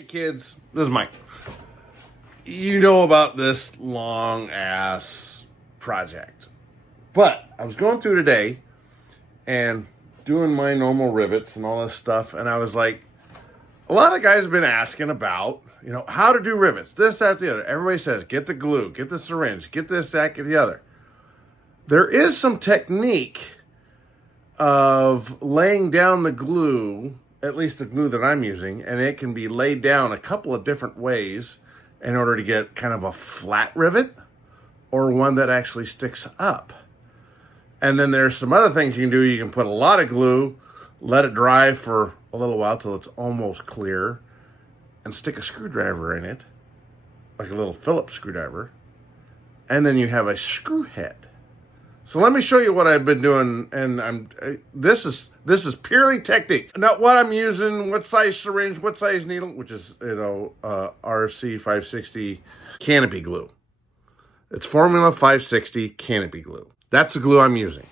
Hey kids, this is Mike. You know about this long ass project. But I was going through today and doing my normal rivets and all this stuff, and I was like, a lot of guys have been asking about, how to do rivets, this, that, the other. Everybody says, get the glue, get the syringe, get this, that, get the other. There is some technique of laying down the glue, at least the glue that I'm using, and it can be laid down a couple of different ways in order to get kind of a flat rivet or one that actually sticks up. And then there's some other things you can do. You can put a lot of glue, let it dry for a little while till it's almost clear, and stick a screwdriver in it, like a little Phillips screwdriver, and then you have a screw head. So let me show you what I've been doing, and this is purely technique. Now, what I'm using, what size syringe, what size needle, which is RC 560 canopy glue. It's Formula 560 canopy glue. That's the glue I'm using.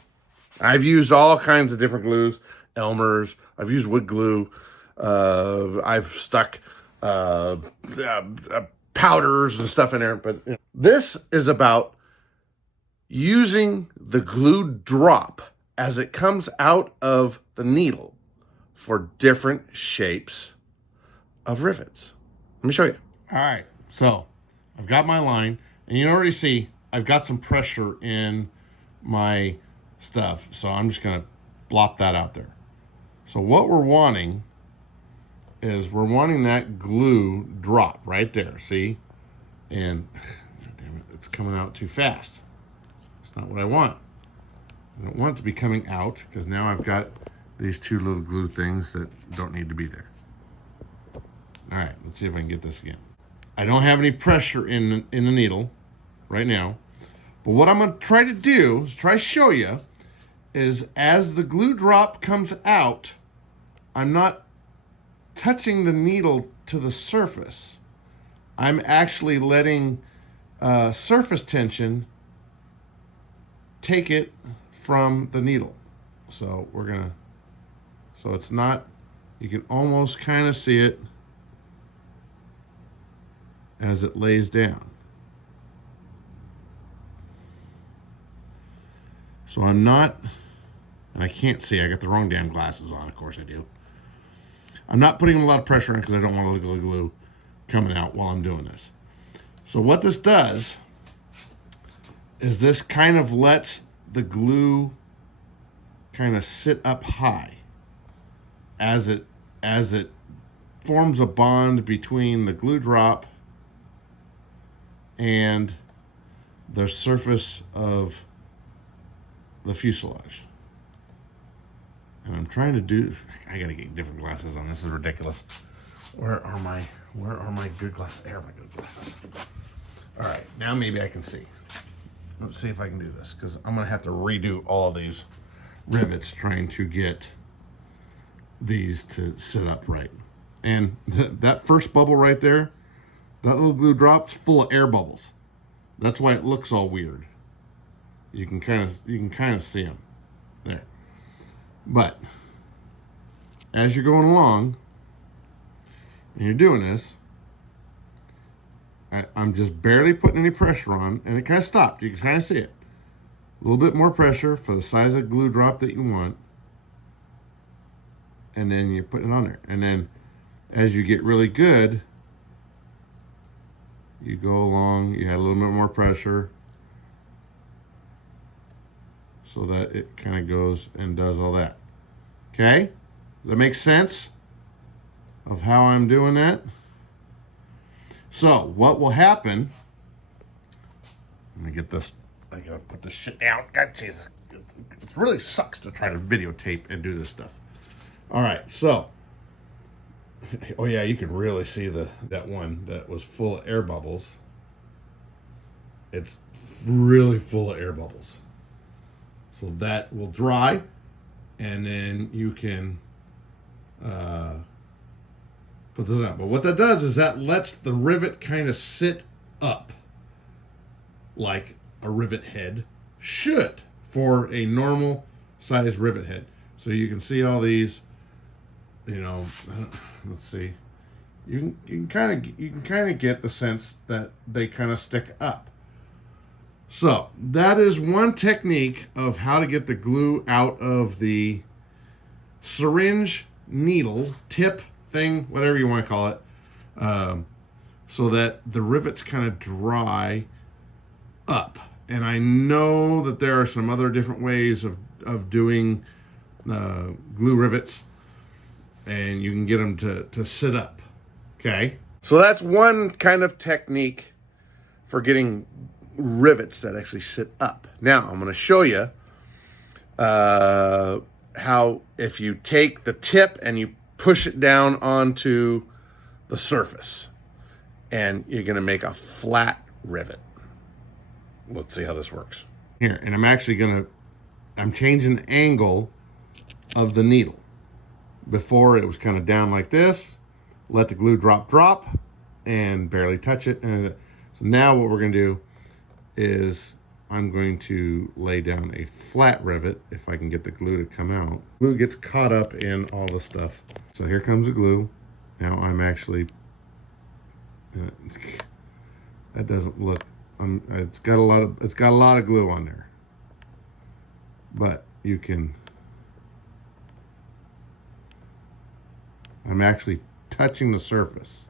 I've used all kinds of different glues, Elmer's. I've used wood glue. I've stuck powders and stuff in there. But this is about using the glue drop as it comes out of the needle for different shapes of rivets. Let me show you. All right, so I've got my line, and you already see I've got some pressure in my stuff, so I'm just gonna blop that out there. So what we're wanting is that glue drop right there, see? And damn it, it's coming out too fast. It's not what I want. I don't want it to be coming out because now I've got these two little glue things that don't need to be there. All right, let's see if I can get this again. I don't have any pressure in the needle right now, but what I'm gonna try to do, show you, is as the glue drop comes out, I'm not touching the needle to the surface. I'm actually letting surface tension take it from the needle. So so it's not, you can almost kind of see it as it lays down. So I'm not, and I can't see, I got the wrong damn glasses on, of course I do. I'm not putting a lot of pressure in because I don't want the glue coming out while I'm doing this. So what this does is this kind of lets the glue kind of sit up high as it forms a bond between the glue drop and the surface of the fuselage. And I'm trying to do, I gotta get different glasses on. This is ridiculous. Where are my good glasses? There are my good glasses. All right, now maybe I can see. Let's see if I can do this, because I'm gonna have to redo all of these rivets trying to get these to sit up right. And that first bubble right there, that little glue drop's full of air bubbles. That's why it looks all weird. You can kind of see them there. But as you're going along and you're doing this, I'm just barely putting any pressure on, and it kind of stopped. You can kind of see it. A little bit more pressure for the size of glue drop that you want, and then you're putting it on there. And then as you get really good, you go along, you add a little bit more pressure so that it kind of goes and does all that. Okay? Does that make sense of how I'm doing that? So what will happen, let me get this, I gotta put this shit down. God, Jesus. It really sucks to try to videotape and do this stuff. All right, so, oh yeah, you can really see that one that was full of air bubbles. It's really full of air bubbles. So that will dry, and then you can put this on. But what that does is that lets the rivet kind of sit up like a rivet head should for a normal size rivet head. So you can see all these, let's see. you can kind of get the sense that they kind of stick up. So that is one technique of how to get the glue out of the syringe needle tip thing, whatever you want to call it, so that the rivets kind of dry up. And I know that there are some other different ways of doing glue rivets, and you can get them to sit up. Okay, so that's one kind of technique for getting rivets that actually sit up. Now I'm going to show you how, if you take the tip and you push it down onto the surface, and you're going to make a flat rivet. Let's see how this works. Here, and I'm changing the angle of the needle. Before it was kind of down like this, let the glue drop, and barely touch it. And so now what we're going to do is I'm going to lay down a flat rivet, if I can get the glue to come out. Glue gets caught up in all the stuff. So here comes the glue. Now I'm actually, that doesn't look, it's got a lot of glue on there. But you can, I'm actually touching the surface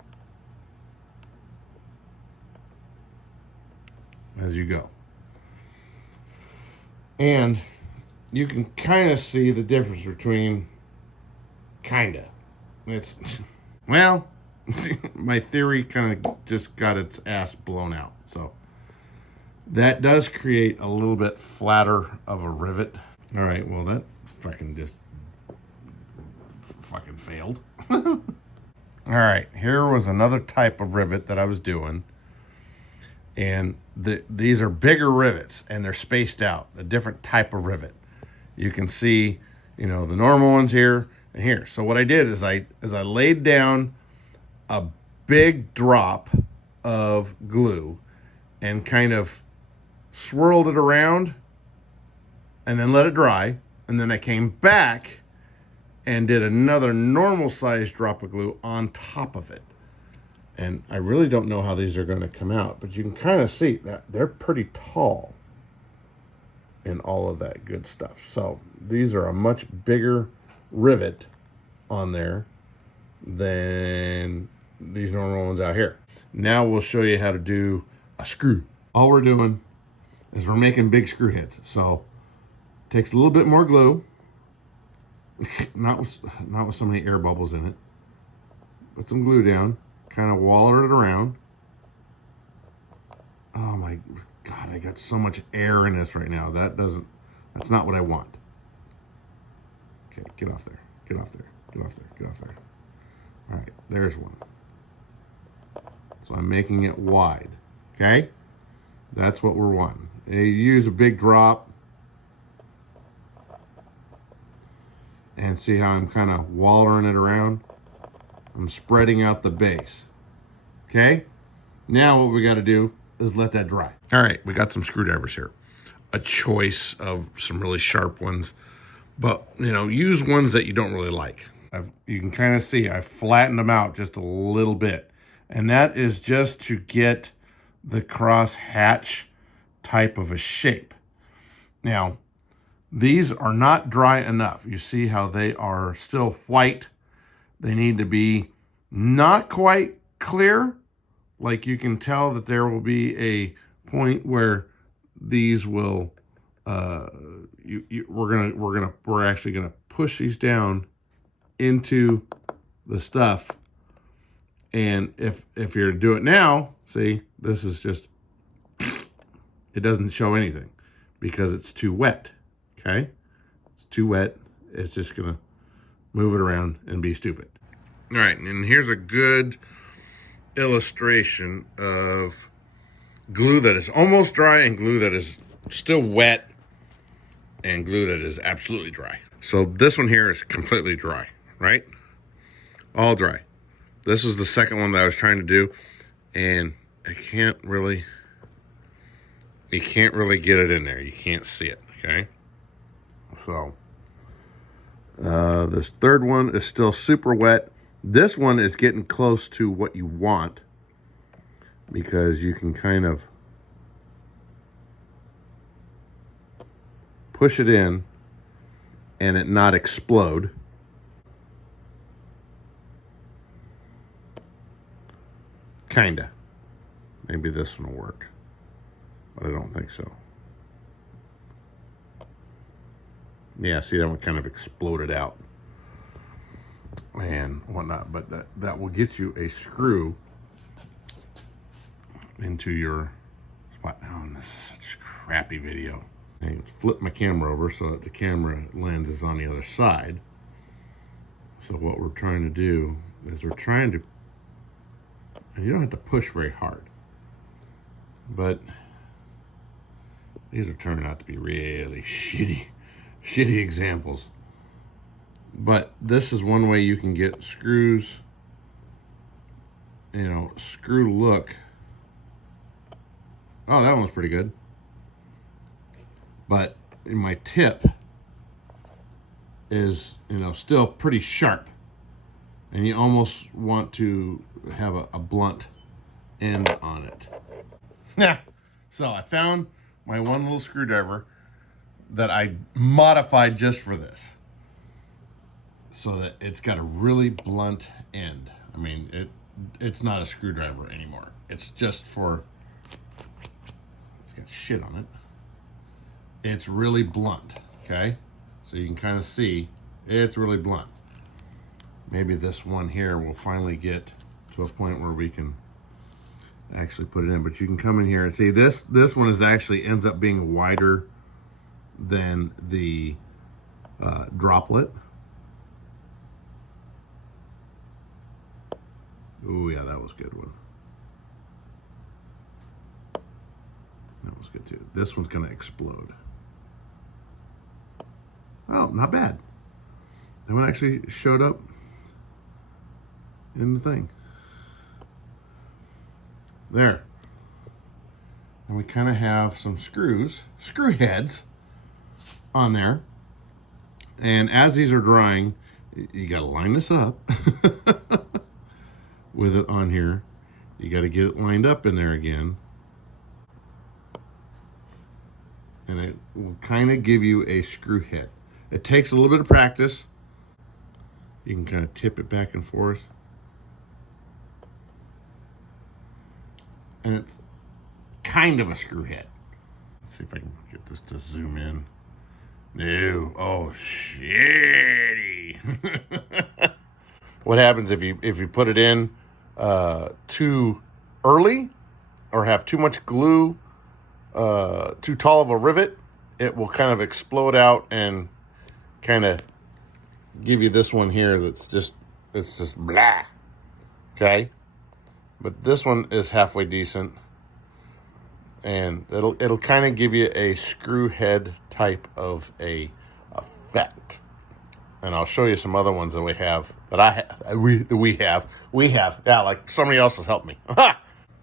as you go. And you can kind of see the difference between it's, well, my theory kind of just got its ass blown out. So that does create a little bit flatter of a rivet. All right, well, that fucking failed. All right, here was another type of rivet that I was doing. And these are bigger rivets, and they're spaced out, a different type of rivet. You can see, the normal ones here and here. So what I did is I laid down a big drop of glue and kind of swirled it around and then let it dry. And then I came back and did another normal sized drop of glue on top of it. And I really don't know how these are going to come out, but you can kind of see that they're pretty tall and all of that good stuff. So these are a much bigger rivet on there than these normal ones out here. Now we'll show you how to do a screw. All we're doing is we're making big screw heads. So it takes a little bit more glue, not with so many air bubbles in it. Put some glue down. Kind of waller it around. Oh my God, I got so much air in this right now. That's not what I want. Okay, get off there. Get off there. Get off there. Get off there. All right, there's one. So I'm making it wide. Okay? That's what we're wanting. And you use a big drop. And see how I'm kind of wallering it around? I'm spreading out the base. Okay? Now what we got to do is let that dry. All right, we got some screwdrivers here. A choice of some really sharp ones. But, use ones that you don't really like. You can kind of see I flattened them out just a little bit. And that is just to get the cross hatch type of a shape. Now, these are not dry enough. You see how they are still white. They need to be not quite clear. Like you can tell that there will be a point where these will, we're actually gonna push these down into the stuff. And if you're to do it now, see, this is just, it doesn't show anything because it's too wet. Okay, it's too wet. It's just gonna move it around and be stupid. All right, and here's a good illustration of glue that is almost dry and glue that is still wet and glue that is absolutely dry. So this one here is completely dry, right? All dry. This is the second one that I was trying to do, and you can't really get it in there. You can't see it, okay? So this third one is still super wet. This one is getting close to what you want because you can kind of push it in and it not explode. Kinda. Maybe this one will work, but I don't think so. Yeah, see, that one kind of exploded out and whatnot, but that will get you a screw into your spot. Oh, and this is such a crappy video. I can flip my camera over so that the camera lens is on the other side. So what we're trying to do is we're trying to, and you don't have to push very hard, but these are turning out to be really shitty examples. But this is one way you can get screws, you know, screw look. Oh, that one's pretty good. But my tip is, you know, still pretty sharp. And you almost want to have a blunt end on it. Yeah. So I found my one little screwdriver that I modified just for this, so that it's got a really blunt end. I mean, it's not a screwdriver anymore. It's just for, it's got shit on it. It's really blunt, okay? So you can kind of see it's really blunt. Maybe this one here will finally get to a point where we can actually put it in. But you can come in here and see this one is actually ends up being wider than the droplet. Oh yeah, that was a good one. That was good too. This one's gonna explode. Oh, not bad. That one actually showed up in the thing. There. And we kind of have some screw heads on there. And as these are drying, you got to line this up with it on here. You got to get it lined up in there again. And it will kind of give you a screw head. It takes a little bit of practice. You can kind of tip it back and forth. And it's kind of a screw head. Let's see if I can get this to zoom in. No. Oh, shitty. What happens if you put it in too early or have too much glue, too tall of a rivet, it will kind of explode out and kind of give you this one here that's just, it's just blah. Okay? But this one is halfway decent, and it'll kind of give you a screw head type of a effect. And I'll show you some other ones that we have we have. Yeah, like somebody else has helped me. All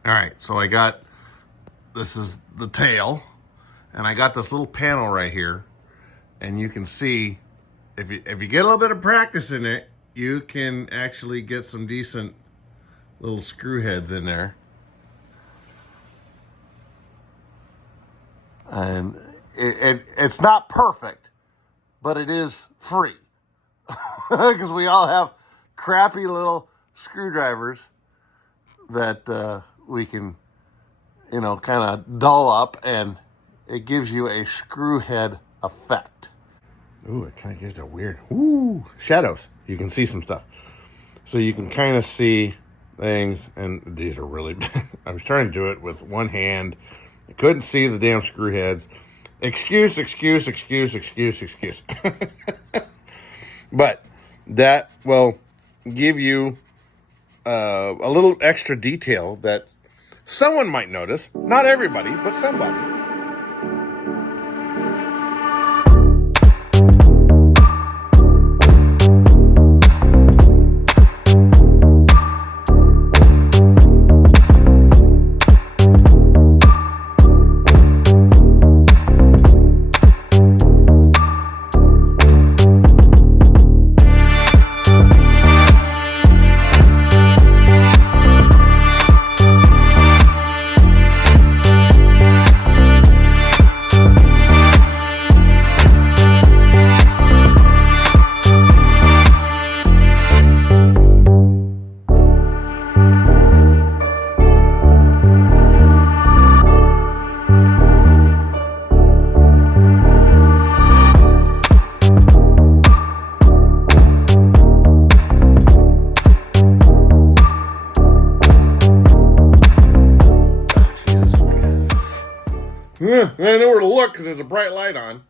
right, so this is the tail, and I got this little panel right here, and you can see if you get a little bit of practice in it, you can actually get some decent little screw heads in there. And it's not perfect, but it is free. Because we all have crappy little screwdrivers that we can, you know, kind of dull up, and it gives you a screw head effect. Ooh, it kind of gives a weird, shadows. You can see some stuff. So you can kind of see things, and these are really bad. I was trying to do it with one hand. I couldn't see the damn screw heads. Excuse. But that will give you a little extra detail that someone might notice. Not everybody, but somebody. I know where to look because there's a bright light on.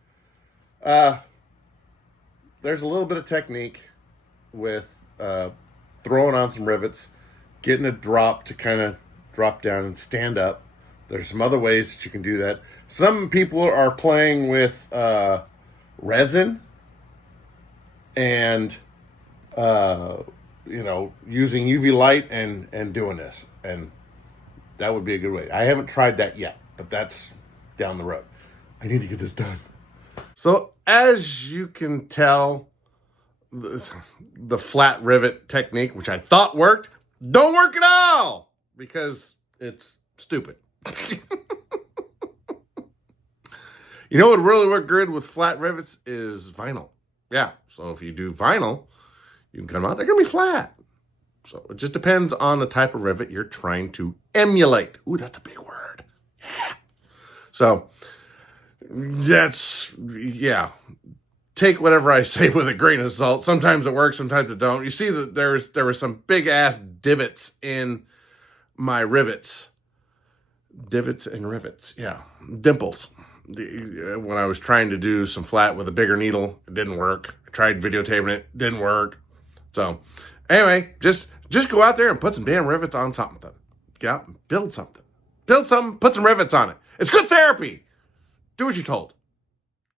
There's a little bit of technique with throwing on some rivets, getting a drop to kind of drop down and stand up. There's some other ways that you can do that. Some people are playing with resin and using UV light and doing this, and that would be a good way. I haven't tried that yet, but that's down the road. I need to get this done. So as you can tell, the flat rivet technique, which I thought worked, don't work at all because it's stupid. You know what would really work good with flat rivets is vinyl. Yeah, so if you do vinyl, you can cut them out. They're going to be flat. So it just depends on the type of rivet you're trying to emulate. Ooh, that's a big word. Yeah. So yeah. Take whatever I say with a grain of salt. Sometimes it works, sometimes it don't. You see that there were some big ass divots in my rivets. Divots and rivets, yeah. Dimples. When I was trying to do some flat with a bigger needle, it didn't work. I tried videotaping it, didn't work. So anyway, just go out there and put some damn rivets on something. Get out and build something. Build something, put some rivets on it. It's good therapy. Do what you're told.